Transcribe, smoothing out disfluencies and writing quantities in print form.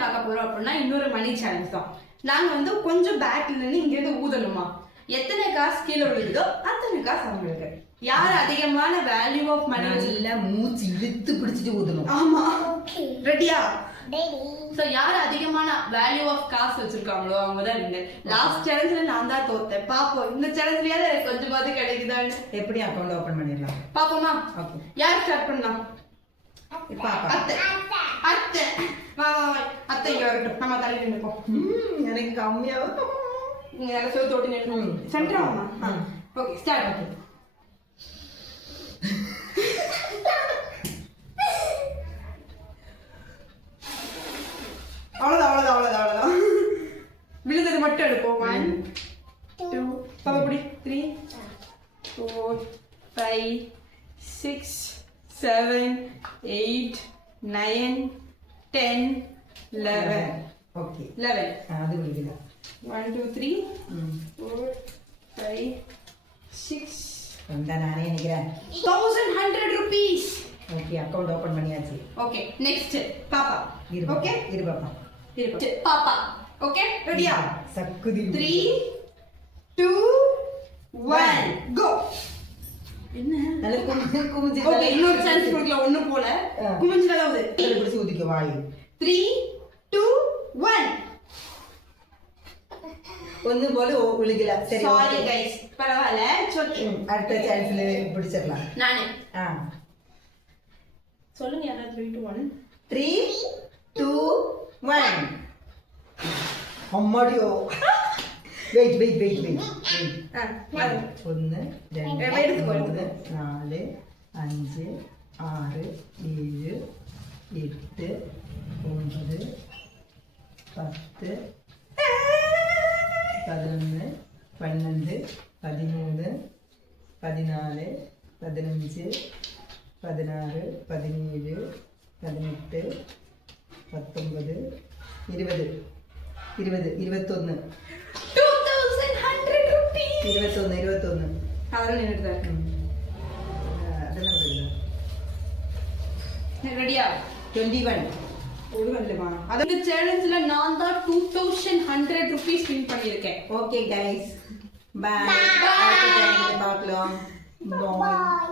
பார்க்க போறோம் அப்படின்னா இன்னொரு மணி சேலஞ்ச் தான். நாங்க வந்து கொஞ்சம் பேக்ல இருந்து இங்க இருந்து ஊதணுமா, எத்தனை காசு கீழே விழுகுதோ அத்தனை காசு அவங்களுக்கு. யார் அதிகமான வேல்யூ ஆஃப் மணி நல்லா மூச்சு இழுத்து பிடிச்சிட்டு ஊதணும். ஆமா, ரெடியா? சோ யார் அதிகமான வேல்யூ ஆஃப் காசு வச்சிருக்காங்களோ அவங்க தான் வின்னர். லாஸ்ட் சேலஞ்ச்ல நான் தான் தோத்தேன். பாப்போம் இந்த சேலஞ்ச்லயாவது எனக்கு கொஞ்சமாவது கிடைக்குதான்னு. எப்படி அக்கவுண்ட் ஓபன் பண்ணிடலாம் பாப்போமா? ஓகே, யார் ஸ்டார்ட் பண்ணலாம்? பாப்பா. அத்தை அத்தை வா வா வா, அத்தை இங்க வரட்டும். நம்ம தலையில நிற்போம். எனக்கு கம்மியாகும். நீங்க நல்லா சோத்து ஓட்டி நிற்போம். சென்டர் ஆகுமா? Okay, start. ஓகே, அவ்வளவுதான். விழுந்தது மட்டும் எடுப்போம். 1 2 பாப்பா புடி 3 4 5 6 7 8 9 10 11. ஓகே, 11. அது விழுகல. 1 2 3 4 5 6. நானே நினைக்கிறேன் 1100 rupees. ஓகே, அக்கவுண்ட் ஓபன் பண்ணியாச்சு. ஓகே, நெக்ஸ்ட் பாப்பா. ஓகே, இரு பாப்பா. பாப்பா. ஓகே, ரெடியா? சக்குதி. 3 2 1 கோ. என்ன நல்ல குமிஞ்சு. ஓகே, இன்னொரு சான்ஸ் கொடுக்கலாம். ஒண்ணு போல குமிஞ்சலாவது பிடிச்சு ஊதிக்க வாய். 3 2 1. ஒண்ணு போல விழுகல. சரி, சாரி गाइस, பரவாயில்லை. ஓகே, அடுத்த சான்ஸ்ல பிடிச்சிடலாம். நானே ஆ, சொல்லுங்க. யாரா 3 2 1. 3 2 1. அம்மாடியோ. வெயிட். 1 2 3 4 5 6 7 8 9 10 11 12 13 14 15 16 17 18 19 20 21 2100 rupees. 21 அதெல்லாம் நின்னுட்டு அதெல்லாம் விடுங்க. ரெடியா? 21. ஒழுங்கல்லமா. அந்த சேலஞ்ச்ல நான் தான் 2100 rupees வின் பண்ணிருக்கேன். Okay guys, bye. அடுத்த சேனல்ல பார்க்கலாம். பாய்.